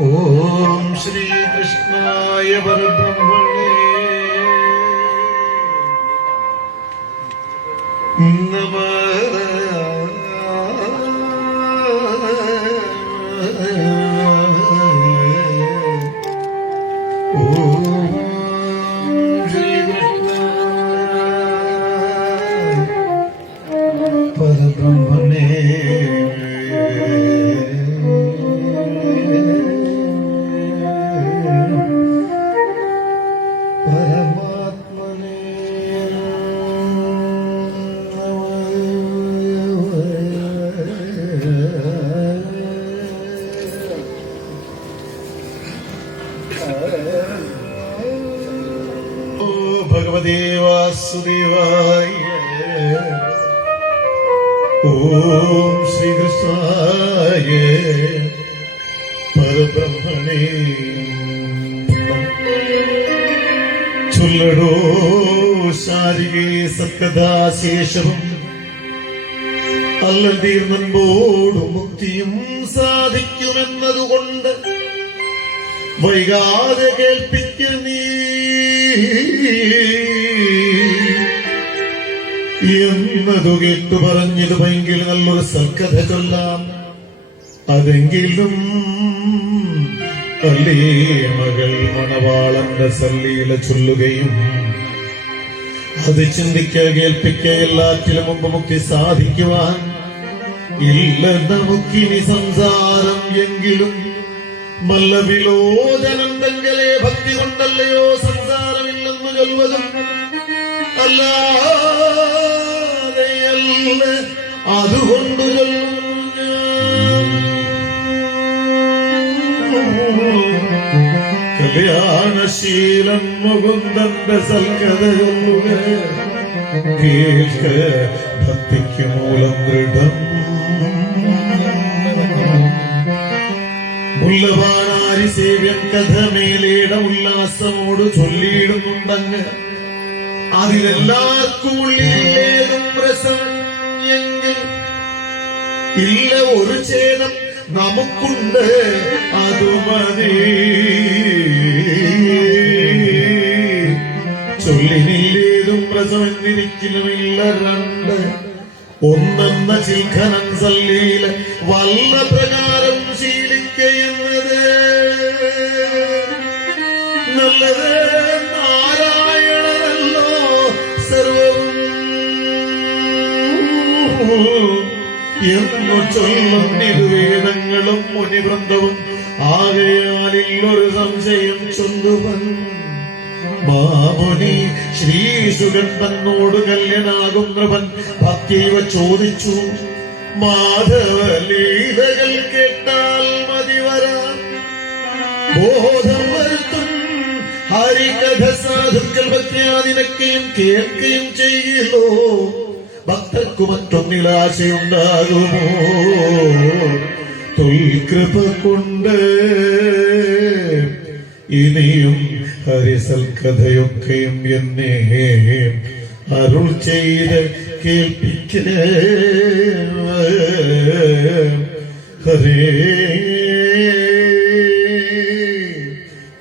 ഓം ശ്രീകൃഷ്ണായ പരബ്രഹ്മണേ വാസുദേവായ ഓം ശ്രീകൃഷ്ണായ പരബ്രഹ്മണേ ചൊല്ലടോ ശാരികേ സത്കഥാശേഷവും അല്ലതീർ മുൻപോട് മുക്തിയും സാധിക്കുമെന്നതുകൊണ്ട് വൈകാതെ കേൾപ്പിക്കു നീ എന്നതു കേട്ടു ഭയങ്കര നല്ലൊരു സൽക്കഥ ചൊല്ലാം. അതെങ്കിലും അല്ലേ മകൾ മണവാളന്റെ സല്ലീല ചൊല്ലുകയും അത് ചിന്തിക്കുക കേൾപ്പിക്കുക എല്ലാറ്റിലും മുമ്പ് മുക്കി സാധിക്കുവാൻ ഇല്ല നമുക്കിനി സംസാരം എങ്കിലും മല്ലവിലോചനം തങ്കലെ ഭക്തി കൊണ്ടല്ലയോ സംസാരമില്ലെന്ന് ചൊല്ലുവതും അല്ലാതെയല്ല കല്യാണശീലം മുകുന്ദന്റെ സൽക്കഥയൊല്ലുക കേൾക്ക ഭക്തിക്ക് മൂലം ദൃഢം. മുല്ലവാനാരി സേവ്യൻ കഥ മേലേട ഉല്ലാസമോട് ചൊല്ലിയിടുന്നുണ്ടങ്ങ്. അതിലെല്ലാവർക്കും ഉള്ളിലേതും രസം ഇല്ല ഒരു ഛേദം നമുക്കുണ്ട്. അതു മതി രസമെന്നിരിക്കലുമില്ല രണ്ട് ഒന്നെന്ന ചിൽഖനൻ സല്ലീല വല്ല പ്രകാരം ശീലിക്കുന്നത് നല്ലത് നാരായണനല്ലോ സർവവും എന്നു ചൊല്ലും നിരുവേദങ്ങളും മുനിവൃന്ദവും. ആകയാലില്ലൊരു സംശയം ചൊല്ലുവൻ. മാമുനി ശ്രീ സുഗന്ധനോട് കല്യനാകും നൃപൻ. ഭക്തിവ ചോദിച്ചു മാധവ ലീലകൾ കേട്ടാൽ മതിവരാൻ ബോധം വരുത്തും ഹരികഥ സാധുക്കൾ ഭക്തിയാതിനൊക്കെയും കേൾക്കുകയും ചെയ്യലോ ഭക്തർക്കു മറ്റൊന്നിലാശയുണ്ടാകുമോ നിരാശയുണ്ടാകുമോ കൊണ്ട് ഇനിയും ഹരിസൽക്കഥയൊക്കെയും എന്നെ അരുൾ ചെയ്ത് കേൾപ്പിക്ക ഹരേ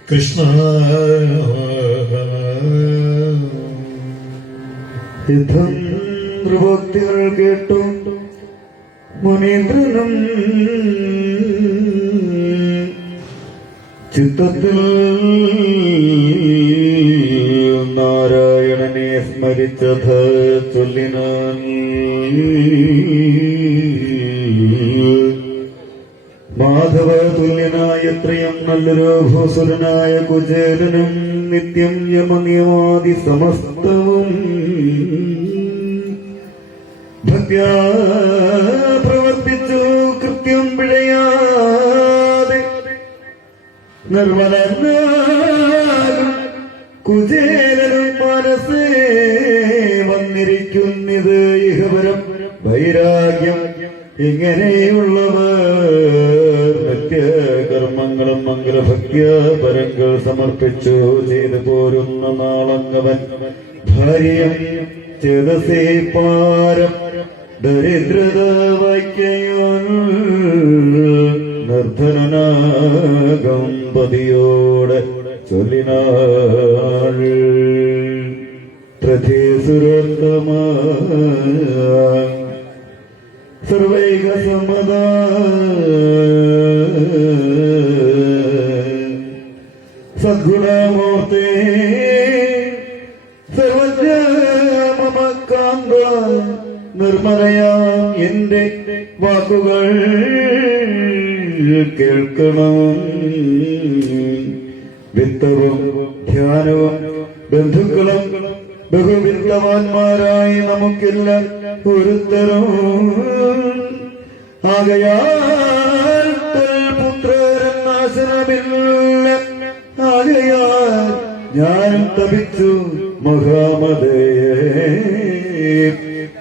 കൃഷ്ണ. യുദ്ധം ഭക്തികൾ കേട്ടു മുനീന്ദ്രനും ചിത്തത്തിൽ നാരായണനെ സ്മരിച്ചത് ചൊല്ലിനാൻ മാധവ തുല്യനായ എത്രയും നല്ലൊരു ഭൂസുരനായ കുചേലനും നിത്യം യമനിയമാതി സമസ്തവും ഭക്യാ നിർമ്മലനാകും കുചേലനും മനസ്സേ വന്നിരിക്കുന്നിത് ഇഹപരം. വൈരാഗ്യം ഇങ്ങനെയുള്ളവർ നിത്യകർമ്മങ്ങളും മംഗളഭക്യ പരങ്ങൾ സമർപ്പിച്ചു ചെയ്തു പോരുന്ന നാളങ്ങവൻ. ഭാര്യം ചേതസേ പാരം ദരിദ്രത വയ്ക്കയോ നിർധനനാകം പതിയോടെ ചൊല്ലിനാൾ. പ്രഥേസുരോത്തമ സർവൈക സമത സദ്ഗുണമൂർത്തേ സർവജ്ഞ മമ കാന്ത നിർമ്മലയാം എന്റെ വാക്കുകൾ. കേൾക്കണം. വിത്തവും ധ്യാനവും ബന്ധുക്കളും ബഹുവിത്തവാന്മാരായി നമുക്കെല്ലാം ഒരുത്തരും. ആകയാൽ പുത്രനാശനമില്ല ആകയാൽ ഞാനും തപിച്ചു മഹാമതയെ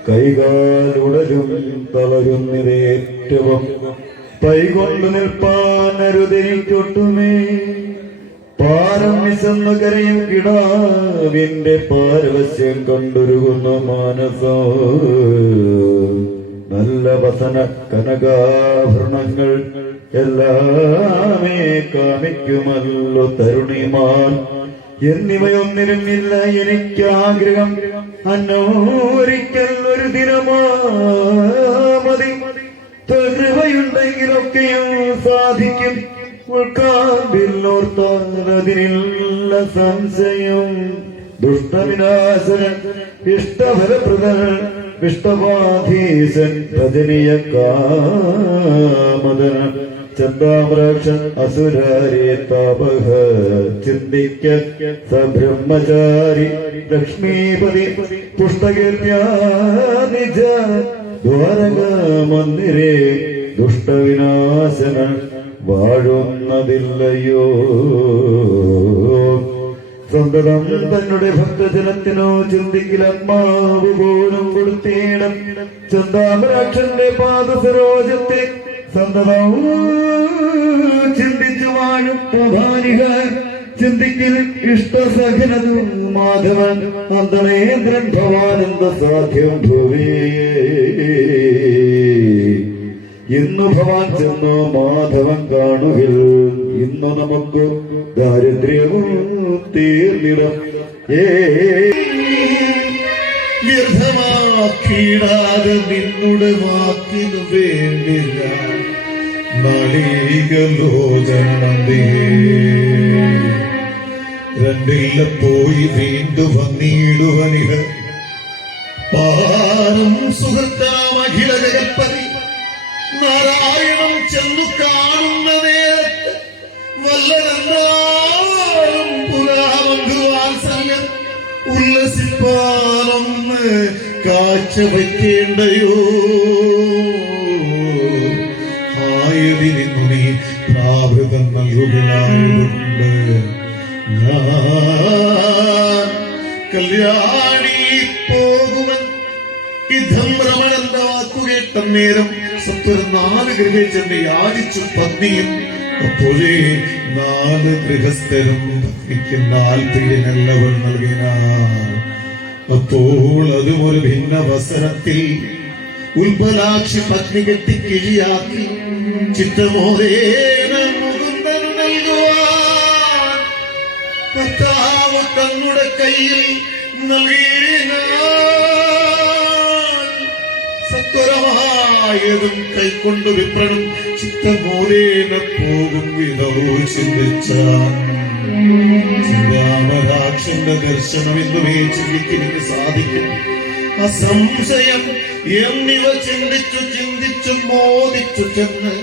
കൈകാലുടലും തളരുന്നതേറ്റവും കൈകൊണ്ടു നിൽപ്പാൻ ചൊട്ടുമേ. പാരം വിശന്നു കരയും കിടാവിന്റെ പാരവശ്യം കണ്ടൊരുകുന്ന മാനസോ. നല്ല വസന കനകാഭരണങ്ങൾ എല്ലാമേ കാമിക്കുമല്ലോ തരുണിമാർ എന്നിവയൊന്നിനും ഇല്ല എനിക്ക് ആഗ്രഹം അന്നോരിക്കൽ ഒരു ദിനമാ മതി. കൃപയുണ്ടെങ്കിലൊക്കെയും സാധിക്കും. ഉൾക്കാമ്പില്ലോർത്താതിനില്ല സംശയം. ദുഷ്ടവിനാശനൻ ഇഷ്ടഫലപ്രദൻ വിഷ്ടമാധീശൻ ഭജനീയ കാമദനൻ ചന്താമ്രാക്ഷൻ അസുരാരേ താപഹ ചിന്തിക്ക സബ്രഹ്മചാരി ലക്ഷ്മീപതി പുഷ്ടകീർത്തിയാ നിജ ദ്വാരക മന്ദിരേ ദുഷ്ടവിനാശനൻ വാഴുന്നതില്ലയോ. സ്വന്തം തന്നെ ഭക്തജനത്തിനോ ചിന്തിക്കിലമ്മാവ് പോലും കൊടുത്തേണം. ചന്താമരാക്ഷന്റെ പാദസരോജത്തെ സ്വന്തം ചിന്തിച്ചു വാഴും ചിന്തിക്കൽ ഇഷ്ടസഖനതു മാധവൻ നന്ദനേന്ദ്രൻ ഭവാനന്ദ സാധ്യം ഭുവേ. ഇന്നു ഭവാൻ ചെന്നു മാധവൻ കാണുകിൽ ഇന്നു നമുക്ക് ദാരിദ്ര്യവും തീർന്നിടം. ഏ. വ്യർത്ഥമാക്കിയിടാതെ നിന്നുടെ വാക്കിനു വേണ്ടില്ല. നാളീകലോചനേ രണ്ടില്ല പോയി വീണ്ടും വന്നിടുവനിക പാരം സുഹൃത്താം അഖില ജഗത്പതി നാരായണം ചെന്നു കാണുന്ന നേരത്ത് വല്ലതെന്താളും പുരാബന്ധുവാത്സല്യം ഉല്ലസിപ്പാനൊന്ന് കാഴ്ച വയ്ക്കേണ്ടയോ ആയതിനു നീ പ്രാഭൃതം നൽകുകയായതുകൊണ്ട് ഞാൻ കല്യാണി പോകുവൻ ഇതം രമണന്റെ നേരം സത്വര നാല് ഗൃഹേ ചെന്ന് യാചിച്ചു പത്നിയും. അപ്പോഴേ നാല് ഗൃഹസ്ഥരും പത്നിക്ക് നാൽപ്പീടിനല്ലവർ നൽകിനാർ അപ്പോൾ അതും ഒരു ഭിന്ന വസരത്തിൽ ഉൽപ്പലാക്ഷി പത്നി കെട്ടി കിഴിയാക്കി. കയ്യിൽ സത്വരമായതും കൈക്കൊണ്ടു വിപ്രണം ചിത്തമൂലേന പോകും വിധവോ ചിന്തിച്ച. രാമരാക്ഷന്റെ ദർശനം എന്നുമേ ചിന്തിക്ക് സാധിക്കും. അസംശയം എന്നിവ ചിന്തിച്ചു ചിന്തിച്ചു മോദിച്ചു ചെന്ന്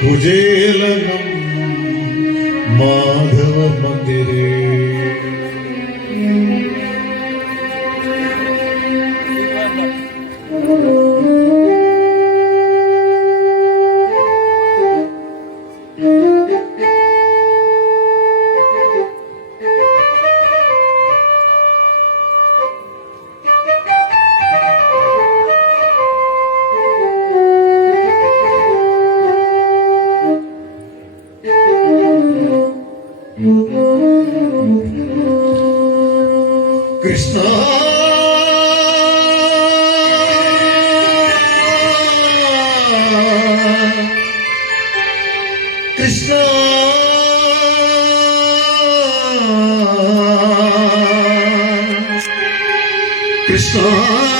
കുചേലനം മാധവ മന്ദിരേ കൃഷ്ണ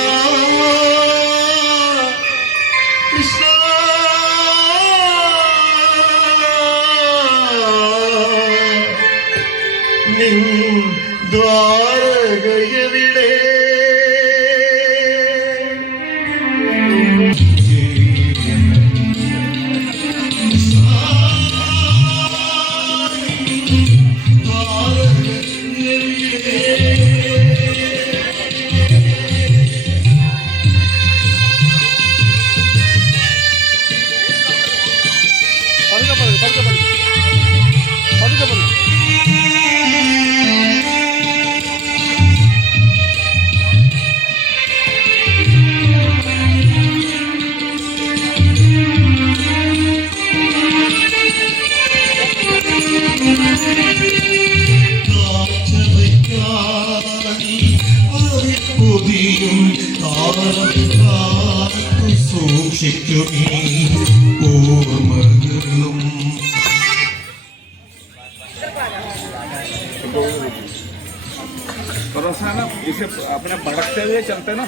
चलते ना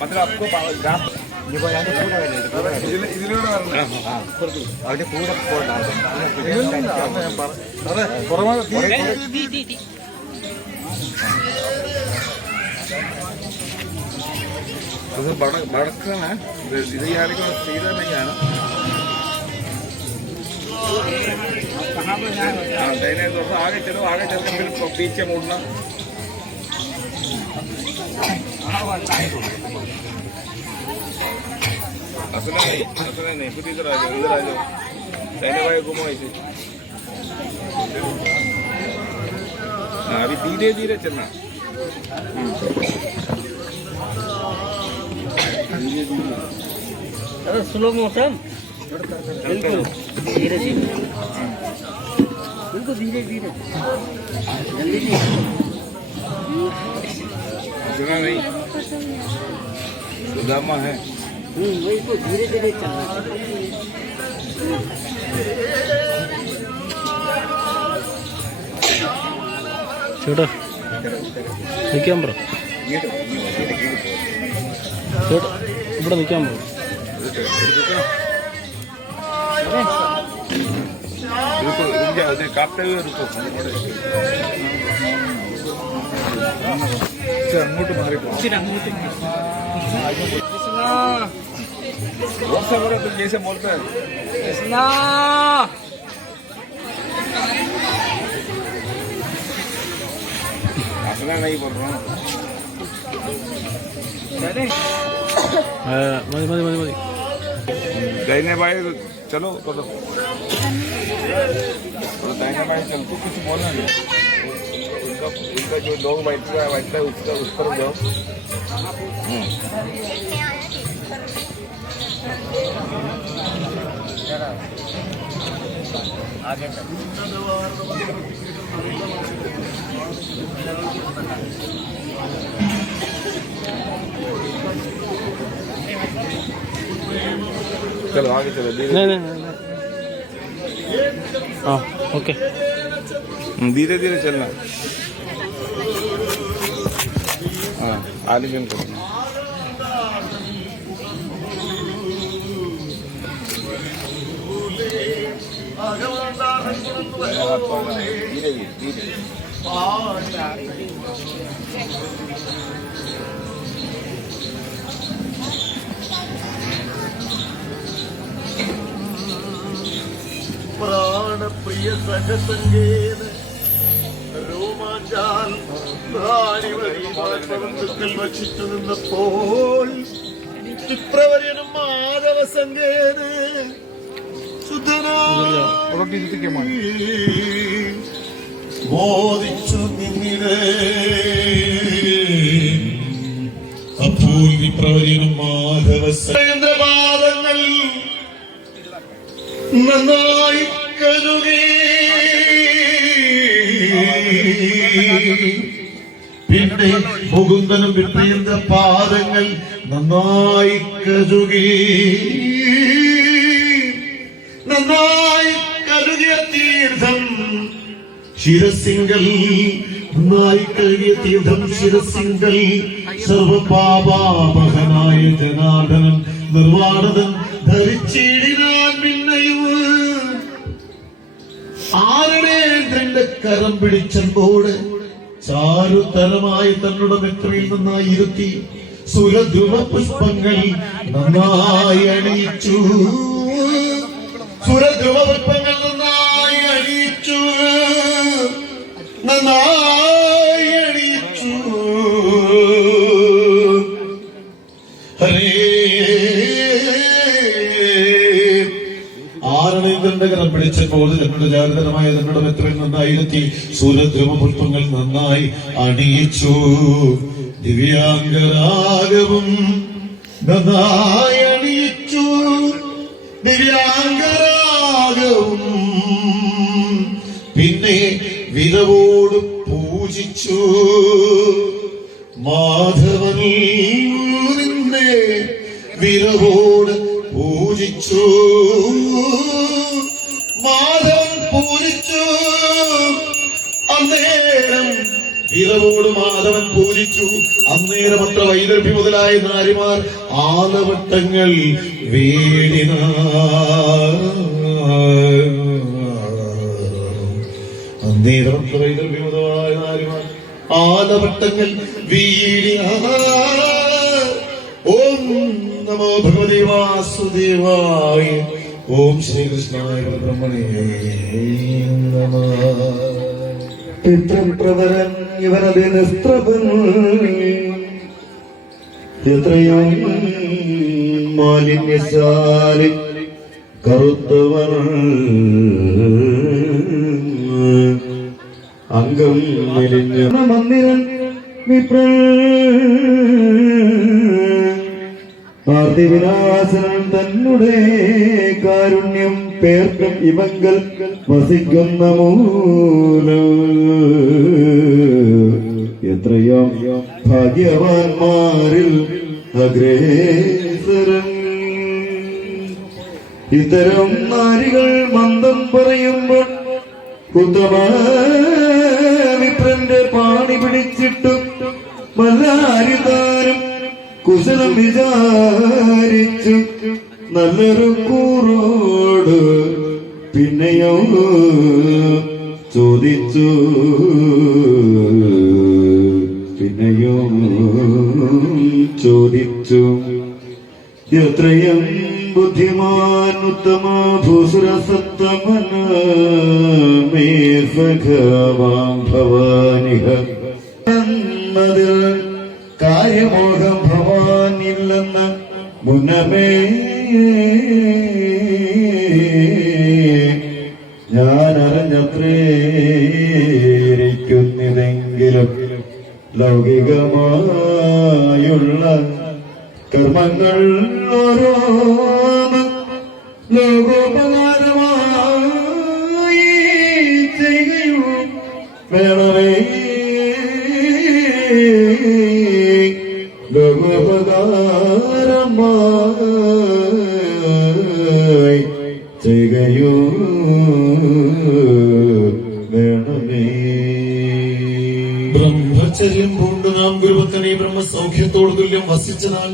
मतलब आपको ग्राफ ഇതില്- ഇതിലൂടെ വരണം. ഇതിലൂടെ അതാ ഞാൻ പറ- അതെ, പുറമെ തീ- ഇത് ഭട- ഭടക്കാണ് ഇത് ഇത് ആരെങ്കിലും ചെയ്ത തന്നെയാണ് हाँ देने दो तो आगे चलो आगे चल के फिर पीछे मुड़ना असला नहीं असला नहीं खुद इधर आ जाओ इधर आ जाओ कहने भाई घूमो ऐसे हाँ अभी धीरे धीरे चलना स्लो मोशन बिल्कुल धीरे धीरे बिल्कुल धीरे धीरे जल्दी नहीं सुना नहीं सुदामा है हम्म, वही तो धीरे धीरे चलना ചേട്ടാ നിൽക്കാൻ പറ ചേട്ടാ ഇവിടെ നിൽക്കാൻ പറ रुको दैन्य भाई चलो तो दैन्य भाई चलो कुछ बोलना नहीं। उनका उनका जो डॉग बैठता है बैठता है उसका उस पर जाओ। चलो आगे चलो नहीं नहीं नहीं हाँ ओके धीरे धीरे चलना ആലിംഗം കൊടുക്കണം പ്രാണപ്രിയ സഹസംഗേത പ്രാണിവരുത്തുക്കൾ വച്ചിട്ടു നിന്നപ്പോൾ വിപ്രവര്യനും മാധവ സംഗേന ബോധിച്ചു നിന്നിടേ അപ്പോൾ വിപ്രവര്യനും മാധവ പാദങ്ങൾ നന്നായി കഴുകി പിന്നെ മുകുന്ദനും വിപ്രിയന്റെ പാദങ്ങൾ നന്നായി കരുകി നന്നായി കരുകിയ തീർത്ഥം ശിരസിങ്കൽ. നന്നായി കഴുകിയ തീർത്ഥം ശിരസിങ്കൽ. സർവപാപാപഹനായ ജനാർദ്ദനം നിർവാണതൻ ധരിച്ചിടിനാൻ തന്റെ കരം പിടിച്ചപ്പോട് ചാരുതരമായി തന്നുടെ മെത്രയിൽ നിന്നായി ഇരുത്തി സുരധ്രുവ പുഷ്പങ്ങൾ നന്നായി അണിയിച്ചു. സുരധ്രുവ പുഷ്പങ്ങൾ പിടിച്ചപ്പോൾ ഞങ്ങളുടെ ജാഗ്രതമായ ഞങ്ങളുടെ മിത്രൻ നന്നായിരുത്തി സൂര്യധ്രുവ പുഷ്പങ്ങൾ നന്നായി അണിയിച്ചു. ദിവ്യാംഗരാഗവും നന്നായി ദിവ്യാംഗരാഗവും പിന്നെ വിലവോട് പൂജിച്ചു. മാധവൻ വിരവോട് പൂജിച്ചു. പൂജിച്ചു അന്നേരം അത്ര വൈദർഭ്യ മുതലായ നാരിമാർ ആലവട്ടങ്ങൾ വേടിന അന്നേരം അത്ര വൈദർഭ്യ മുതലായ നാരിമാർ ആലവട്ടങ്ങൾ വീടിന ഓം നമോ ഭഗവതി വാസുദേവായ ഓം ശ്രീകൃഷ്ണായ ബ്രഹ്മണേ നമ. പിതൃപ്രവരൻ ഇവനത് നിസ്ത്രപൻ എത്രയും മാലിന്യശാലി കറുത്തവർ. അംഗം മെലിഞ്ഞ. മന്ദിരൻ വിപ്രൻ പാർത്ഥിവിനാശനം തന്നെ കാരുണ്യം പേർക്കും ഇവങ്കൽ വസിക്കുന്ന മൂലം. എത്രയോ ഭാഗ്യവാന്മാരിൽ ഇത്തരം നാരികൾ മന്ദം പറയുമ്പോൾ ഉത്തമ വിപ്രന്റെ പാണി പിടിച്ചിട്ടു മല്ലാരിതാനും കുശലം വിചാരിച്ചു നല്ലൊരു കൂറോട് പിന്നെയോ ചോദിച്ചു. പിന്നെയോ ചോദിച്ചു. എത്രയും ബുദ്ധിമാൻ ഉത്തമ ഭൂസുരസത്തമന മേ സഖവാം ഭവാനിഹ മുന്നമേ ഞാൻ അറിഞ്ഞത്രേരിക്കുന്നിതെങ്കിലും ലൗകികമായുള്ള കർമ്മങ്ങൾ ഓരോന്ന് ലോകോപകാരമായി ചെയ്യുകയും വേണമേ ലോകോപകാരമായി ചെയ്യുകയോ വേണമേ. ബ്രഹ്മചര്യം പൂണ്ട് നാം ഗുരുവത്തനെ ബ്രഹ്മസൗഖ്യത്തോട് തുല്യം വസിച്ചതാൽ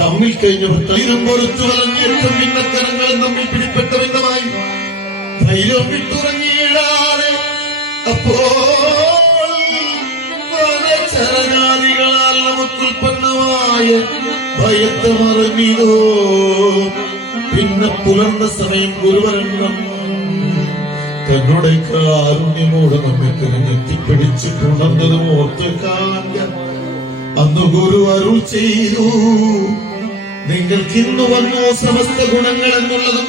തമ്മിൽ കഴിഞ്ഞ വൃത്തം പൊറത്തു വളഞ്ഞിട്ടും ഭിന്നത്തരങ്ങളും തമ്മിൽ പിടിപ്പെട്ട ബന്ധമായി ധൈര്യം വിട്ടുറങ്ങിയിടാതെ അപ്പോൾ വനചരനാദികളാൽ നമുക്കുൽപ്പന്നമായ ഭയത്തെ മറങ്ങിയതോ പിന്നെ പുലർന്ന സമയം ഗുരുവരണം തന്നോടെ കാരുണ്യമോട് നമ്മെ തിരഞ്ഞെത്തിപ്പിടിച്ച് പുണർന്നതും ഓർത്ത് കാണ അന്ന് ഗുരു അരുൾ ചെയ്തു. നിങ്ങൾക്ക് ഇന്ന് വന്നു സമസ്ത ഗുണങ്ങൾ എന്നുള്ളതും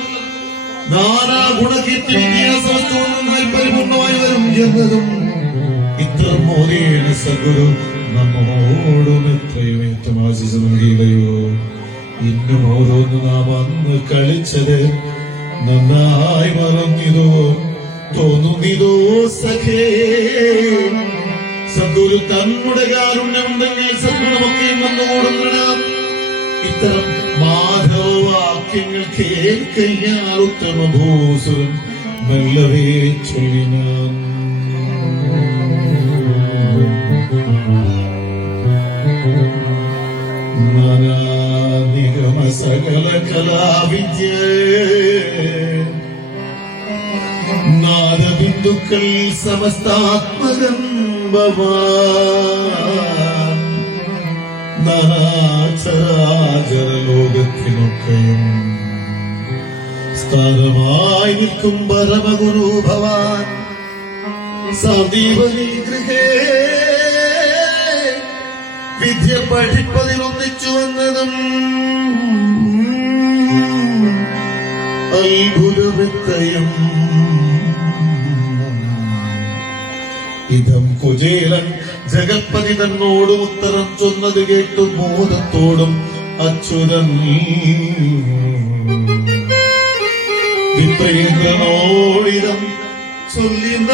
നാനാ ഗുണകീർത്തി വിദ്യാസമസ്തവും നന്നായി പരിപൂർണമായി വരും എന്നതും സദ്ഗുരു നമ്മോടും എത്രയും ഏറ്റവും നൽകിയില്ലയോ ഇന്നും ഓരോന്ന് നാം അന്ന് കളിച്ചത് നന്നായി മറന്നിതോ? തോന്നുന്നിതോ സഖേ? സദ്ഗുരു തന്നുടെ കാരുണ്യമുണ്ടെങ്കിൽ സദ്ഗുണമൊക്കെ വന്നുകൂടുന്നതാണ് ഇത്തരം മാധവവാക്യങ്ങൾ കേൾക്കയ്യാൽ ഉത്തമഭൂസുരൻ നല്ലവേ ചൊല്ലി ഞാൻ നാനാനിഗമ സകല കലാവിദ്യ. നാദബിന്ദുക്കൾ സമസ്താത്മകം ഭവാൻ നാനാചരാചര ലോകത്തിനൊക്കെയും സ്ഥാനമായി നിൽക്കും പരമഗുരു ഭവാൻ. സദീപനി ഗൃഹേ. വിദ്യ പഠിപ്പതിനൊന്നിച്ചു വന്നതും അത്ഭുതവൃത്തയും. ഇതം കുചേലൻ ജഗത്പതി തന്നോടും ഉത്തരം ചൊന്നത് കേട്ടു ബോധത്തോടും അച്യുതൻ. വിപ്രേന്ദ്രനോടിതം ചൊല്ലിന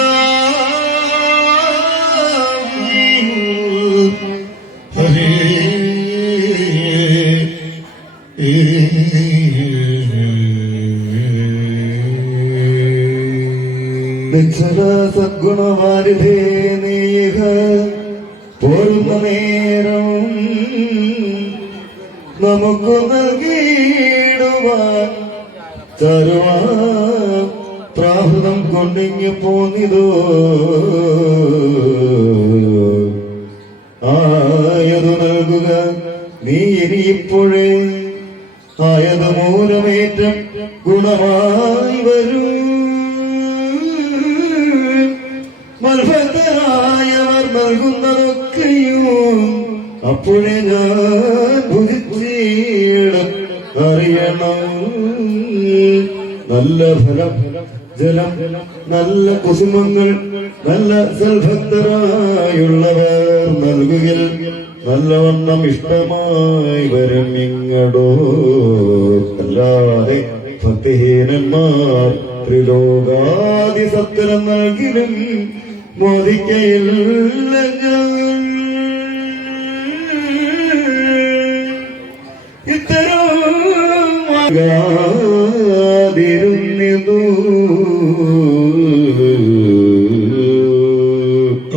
നമുക്ക് നൽകിയിടുവാൻ തരുവാ പ്രാഹൃതം കൊണ്ടിങ്ങി പോന്നിതോ. ആയതു നൽകുക നീ ഇനിയിപ്പോഴേ. ആയത് മൂലമേറ്റം ഗുണമായി വരൂ. നൽകുന്നതൊക്കെയും അപ്പോഴേ ഞാൻ ബുദ്ധിയിടം അറിയണം. നല്ല ഫലം ജലം നല്ല കുസുമങ്ങൾ നല്ല സൽഭക്തരായുള്ളവർ നൽകുകിൽ നല്ലവണ്ണം ഇഷ്ടമായി വരും ഇങ്ങടോ. അല്ലാതെ ഭക്തിഹീനന്മാർ ത്രിലോകാദി സത്രം നൽകിലും മോദിക്കയില്ല ഞാൻ ഇത്തരമാകാതിരുന്നിതു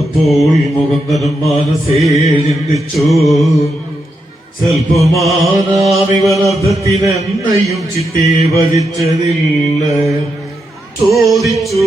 അപ്പോൾ മുകുന്ദനും മാനസേ ചിന്തിച്ചു സ്വൽപ്പമാനാമിവനർത്ഥത്തിനെന്നയും ചിത്തേ ഭജിച്ചതില്ല. ചോദിച്ചു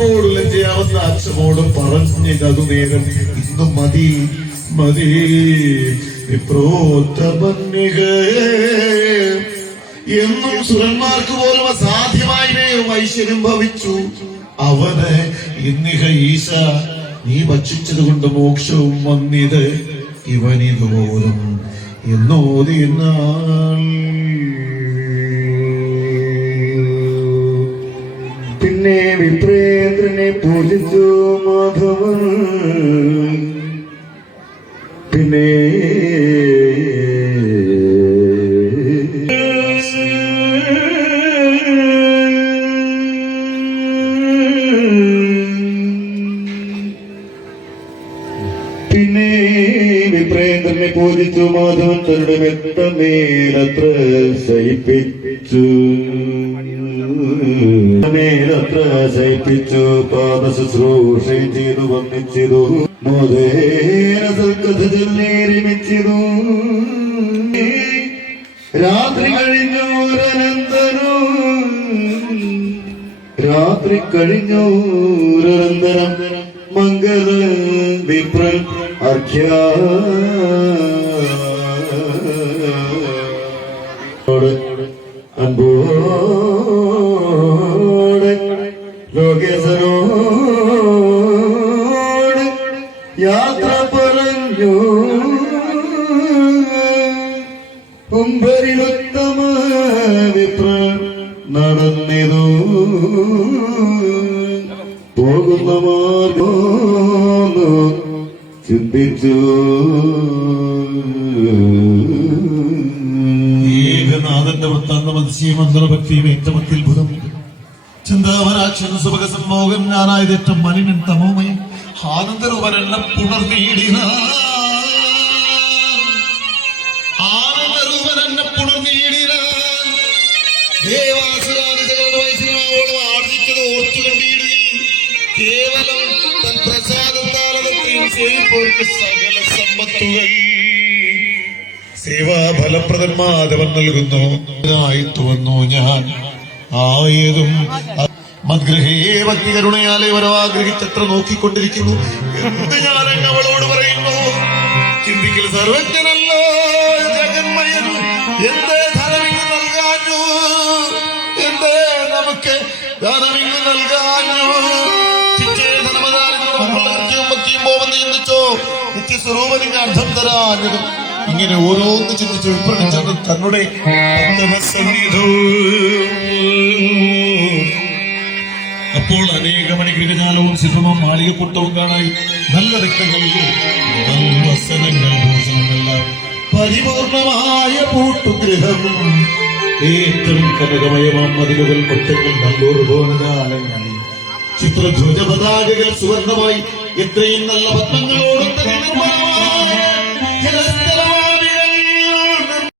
അൻപോടുള്ള ചെയ്യാവുന്ന അച്ഛനോട് പറഞ്ഞു നേരം ഇന്ന് മതി മതി. എന്നും സുരന്മാർക്ക് പോലും അസാധ്യമായിരേ ഐശ്വര്യം ഭവിച്ചു. അവന് ഇന്നിഹ ഈശ നീ ഭക്ഷിച്ചത് കൊണ്ട് മോക്ഷവും വന്നിത് ഇവനിതുപോലും എന്നോതിനാൾ പിന്നെ വിപ്രേന്ദ്രനെ പൂജിച്ചു മാധവൻ. പിന്നെ പിന്നെ വിപ്രേന്ദ്രനെ പൂജിച്ചു മാധവൻ തന്റെ വ്യക്തമേലത്ര ശയിപ്പിച്ചു. മേലത്ര ശയിപ്പിച്ചു പാദ ശുശ്രൂഷയും ചെയ്തു വന്നിച്ചിതു മോദേന സൽക്കഥ ചൊല്ലേരിമിച്ചിതു രാത്രി കഴിഞ്ഞോരനന്തരം രാത്രി കഴിഞ്ഞൂരന്തരം മംഗള വിപ്രൽ അർഘ്യ. അൻപോട് നടന്നിതു. പോകുന്ന മാർഗോന്നു ചിന്തിച്ചു. ഏകനാഥന്റെ വൃത്താന്തം അതിശയമന്ത്രഭക്തിയും ഏറ്റവും അത്ഭുതം. ചിന്താവനാക്ഷൻ സുഭഗസമ്മോഹൻ ഞാനായതേറ്റം മലിനൻ തമോമയം. ആനന്ദരൂപനെന്നെ പുണർന്നീടിന സേവിപ്പോർക്ക് സകല സമ്പത്തുകൾ സേവാ ഫലപ്രദന്മാധവൻ നൽകുന്നു വന്നു ഞാൻ. ആയതും മദ്ഗ്രഹേ ഭക്തി കരുണയാലെ വരവാഗ്രഹിച്ചത്ര നോക്കിക്കൊണ്ടിരിക്കുന്നു. എന്ത് ഞാൻ അവളോട് പറയുന്നു? ചിന്തിക്കൽ സർവജ്ഞനല്ലോ ജഗന്മയൻ. എന്തേ ധനമിങ്ങ് നൽകാഞ്ഞു? എന്തേ നമുക്ക് ധനമിങ്ങ് നൽകാഞ്ഞു നിത്യസ്വരൂപനിങ്ങ് അർത്ഥം തരാഞ്ഞതും ഇങ്ങനെ ഓരോന്ന് ചിന്തിച്ച് ഉൾപ്പെടുത്തത് തന്നുടെ അപ്പോൾ അനേകമണി ഗൃഹജാലവും ശില്പവും മാളികക്കൂട്ടവും കാണായി നല്ല രക്തങ്ങൾ നല്ല പരിപൂർണമായ പൂട്ടുഗൃഹം ഏറ്റവും കനകമയമാം മതിലുകൾ മുറ്റങ്ങൾ നല്ലൊരു ഭോജനാലങ്ങൾ ചിത്രധ്വജ പതാകകൾ സുവർണമായി ഇത്രയും നല്ല പത്മങ്ങളോട് തന്നെ